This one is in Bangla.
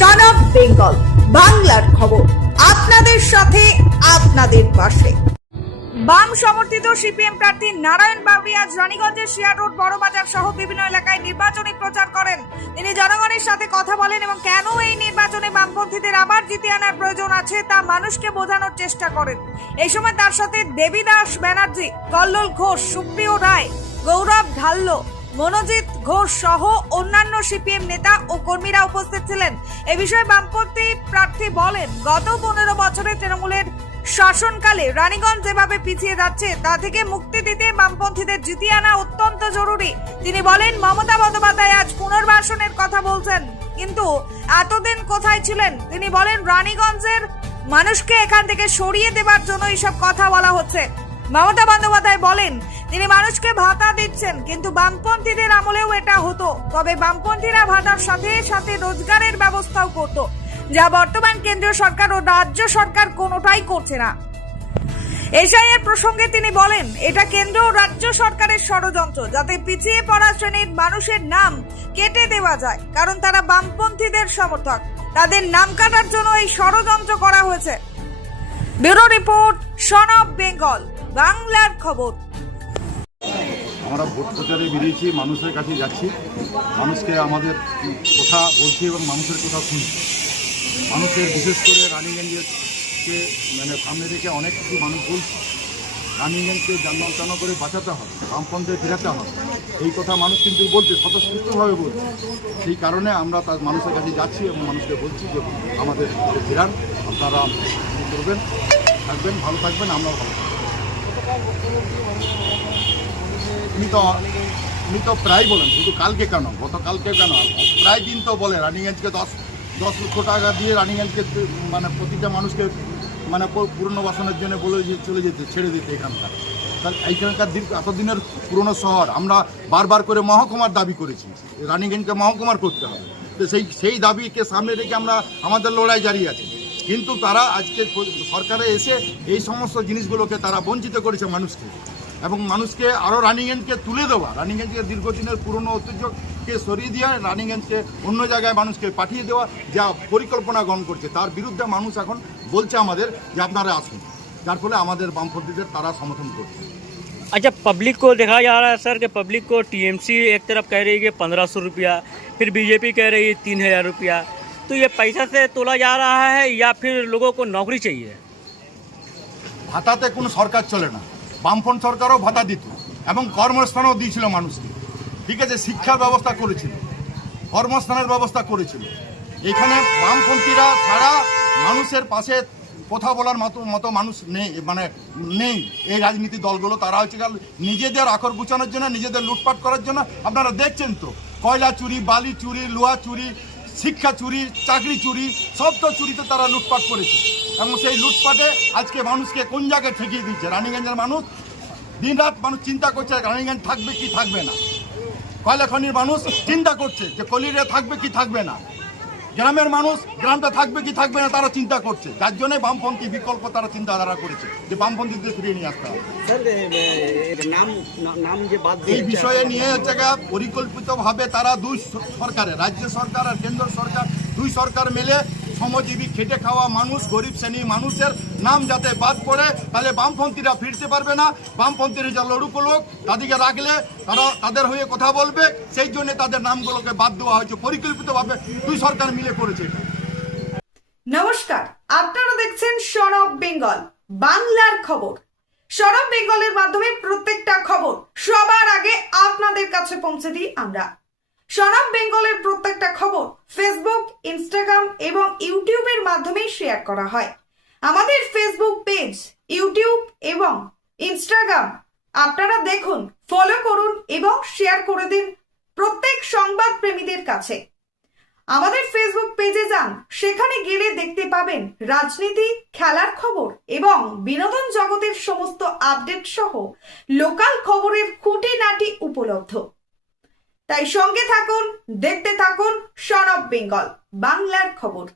সন অফ বেঙ্গল বাংলার খবর, আপনাদের সাথে আপনাদের পাশে। বাম সমর্থিত সিপিএম প্রার্থী নারায়ণ বাবরি আজ রানীগঞ্জের শিয়ার রোড বড়বাজার সহ বিভিন্ন এলাকায় নির্বাচনী প্রচার করেন। তিনি জনগণের সাথে কথা বলেন এবং কেন এই নির্বাচনে বামপন্থীদের আবার জিতিয়ে আনার প্রয়োজন আছে তা মানুষকে বোঝানোর চেষ্টা করেন। এই সময় তার সাথে দেবীদাস ব্যানার্জি, কল্লোল ঘোষ, সুপ্রিয় রায়, গৌরব ঢাল্লো, মনোজিৎ ঘোষ সহ অন্যান্য সিপিএম নেতা ও কর্মীরা উপস্থিত ছিলেন। এ বিষয়ে বামপন্থী প্রার্থী বলেন, গত 15 বছরে তৃণমূলের শাসনকালে রানীগঞ্জ যেভাবে পিছিয়ে যাচ্ছে তা থেকে মুক্তি দিতে বামপন্থীদের জিতিয়ে আনা অত্যন্ত জরুরি। তিনি বলেন, মমতা বন্দ্যোপাধ্যায় আজ পুনর্বাসনের কথা বলছেন, কিন্তু এতদিন কোথায় ছিলেন? তিনি বলেন, রানীগঞ্জের মানুষকে এখান থেকে সরিয়ে দেবার জন্য এইসব কথা বলা হচ্ছে। মমতা বন্দ্যোপাধ্যায় বলেন, তিনি মানুষকে ভাতা দিচ্ছেন, কিন্তু বামপন্থীদের আমলেও এটা হতো, তবে বামপন্থীরা ভাতার সাথে সাথে রোজগারের ব্যবস্থাও করত, যা বর্তমান কেন্দ্রীয় সরকার ও রাজ্য সরকার কোনোটাই করছে না। এসআইয়ের প্রসঙ্গে তিনি বলেন, এটা কেন্দ্র ও রাজ্য সরকারের ষড়যন্ত্র, যাতে পিছিয়ে পড়া শ্রেণীর মানুষের নাম কেটে দেওয়া যায়, কারণ তারা বামপন্থীদের সমর্থক। তাদের নাম কাটার জন্য এই ষড়যন্ত্র করা হয়েছে। Bureau report, son of Bengal বাংলার খবর। আমরা ভোট প্রচারে বেরিয়েছি, মানুষের কাছে যাচ্ছি, মানুষকে আমাদের কথা বলছি এবং মানুষের কথা শুনছি। মানুষের বিশেষ করে রানীগঞ্জকে সামনে রেখে অনেক কিছু মানুষ বলছে। রানীগঞ্জকে যানবাহন করে বাঁচাতে হবে, বামপন্থে ফেরাতে হবে, এই কথা মানুষ কিন্তু বলছে, স্বতঃস্ফূর্তভাবে বলছে। সেই কারণে আমরা তার মানুষের কাছে যাচ্ছি এবং মানুষকে বলছি যে আমাদের ফেরান, আপনারা করবেন, থাকবেন, ভালো থাকবেন, আমরাও ভালো থাকবেন। উনি তো প্রায় বলেন, শুধু কালকে কেন, গতকালকে কেন, প্রায় দিন তো বলে রানীগঞ্জকে 10 লক্ষ টাকা দিয়ে রানীগঞ্জকে প্রতিটা মানুষকে পুনর্বাসনের জন্য বলে চলে যেতে, ছেড়ে দিতে এখানকার। তার এইখানকার এতদিনের পুরনো শহর আমরা বারবার করে মহকুমার দাবি করেছি, রানীগঞ্জকে মহকুমার করতে হবে। তো সেই দাবিকে সামনে রেখে আমরা আমাদের লড়াই জারি আছে। কিন্তু তারা আজকে সরকারে এসে এই সমস্ত জিনিসগুলোকে তারা বঞ্চিত করেছে মানুষকে, এবং মানুষকে আরও রানীগঞ্জকে তুলে দেওয়া, রানীগঞ্জকে দীর্ঘদিনের পুরনো ঐতিহ্যকে সরিয়ে দিয়ে রানীগঞ্জকে অন্য জায়গায় মানুষকে পাঠিয়ে দেওয়া যা পরিকল্পনা গ্রহণ করছে, তার বিরুদ্ধে মানুষ এখন বলছে আমাদের যে আপনারা আসুন, যার ফলে আমাদের বামপন্থীদের তারা সমর্থন করছে। अच्छा, पब्लिक को देखा जा रहा है सर कि पब्लिक को टीएमसी एक तरफ कह रही है कि 1500 रुपया, फिर बीजेपी कह रही है 3000 रुपया, तो ये पैसा से तोला जा रहा है या फिर लोगों को नौकरी चाहिए? ভাতাতে কোনো সরকার চলে না, বামপন্থী সরকারও ভাতা দিত এবং কর্মস্থানও দিয়েছিল মানুষকে, ঠিক আছে, শিক্ষার ব্যবস্থা করেছিল, কর্মস্থানের ব্যবস্থা করেছিল। এখানে বামপন্থীরা ছাড়া মানুষের পাশে কথা বলার মতো মানুষ নেই। এই রাজনীতি দলগুলো তারা হচ্ছে নিজেদের আখর গুছানোর জন্য, নিজেদের লুটপাট করার জন্য। আপনারা দেখছেন তো, কয়লা চুরি, বালি চুরি, লোহা চুরি, শিক্ষা চুরি, চাকরি চুরি, সব তো চুরিতে তারা লুটপাট করেছে, এবং সেই লুটপাটে আজকে মানুষকে কোন জায়গায় ঠেকিয়ে দিচ্ছে। রানীগঞ্জের মানুষ দিনরাত চিন্তা করছে রানীগঞ্জ থাকবে কি থাকবে না। কয়লা খনির মানুষ চিন্তা করছে যে কলিরে থাকবে কি থাকবে না। গ্রামের মানুষ গ্রামটা থাকবে কি থাকবে না তারা চিন্তা করছে, যার জন্য বামপন্থী বিকল্প তারা চিন্তাধারা করেছে যে বামপন্থীদের ফিরিয়ে নিয়ে আসতে হবে। এই বিষয়ে নিয়ে হচ্ছে পরিকল্পিতভাবে তারা দুই সরকারে, রাজ্য সরকার আর কেন্দ্র সরকার, দুই সরকার মিলে শ্রমজীবী খেটে খাওয়া মানুষ, গরিব শ্রেণী মানুষের নাম যাতে বাদ পড়ে, তাহলে বামপন্থীরা ফিরতে পারবে না। বামপন্থীর যা লড়ুকো লোক তাদেরকে রাখলে তারা তাদের হয়ে কথা বলবে, সেই জন্য তাদের নামগুলোকে বাদ দেওয়া হয়েছে, পরিকল্পিতভাবে দুই সরকার মিলে করেছে এটা। নমস্কার, আপনারা দেখছেন সন অফ বেঙ্গল বাংলার খবর। সন অফ বেঙ্গলের মাধ্যমে প্রত্যেকটা খবর সবার আগে আপনাদের কাছে পৌঁছে দিই আমরা। সন অফ বেঙ্গলের প্রত্যেকটা খবর ফেসবুক, ইনস্টাগ্রাম এবং ইউটিউবের মাধ্যমে শেয়ার করা হয়। আমাদের ফেসবুক পেজ, ইউটিউব এবং ইনস্টাগ্রাম আপনারা দেখুন, ফলো করুন এবং শেয়ার করে দিন প্রত্যেক সংবাদ প্রেমীদের কাছে। আমাদের ফেসবুক পেজে যান, সেখানে গেলে দেখতে পাবেন রাজনীতি, খেলার খবর এবং বিনোদন জগতের সমস্ত আপডেট সহ লোকাল খবরের খুঁটিনাটি উপলব্ধ। তাই সঙ্গে থাকুন, দেখতে থাকুন সন অফ বেঙ্গল বাংলার খবর।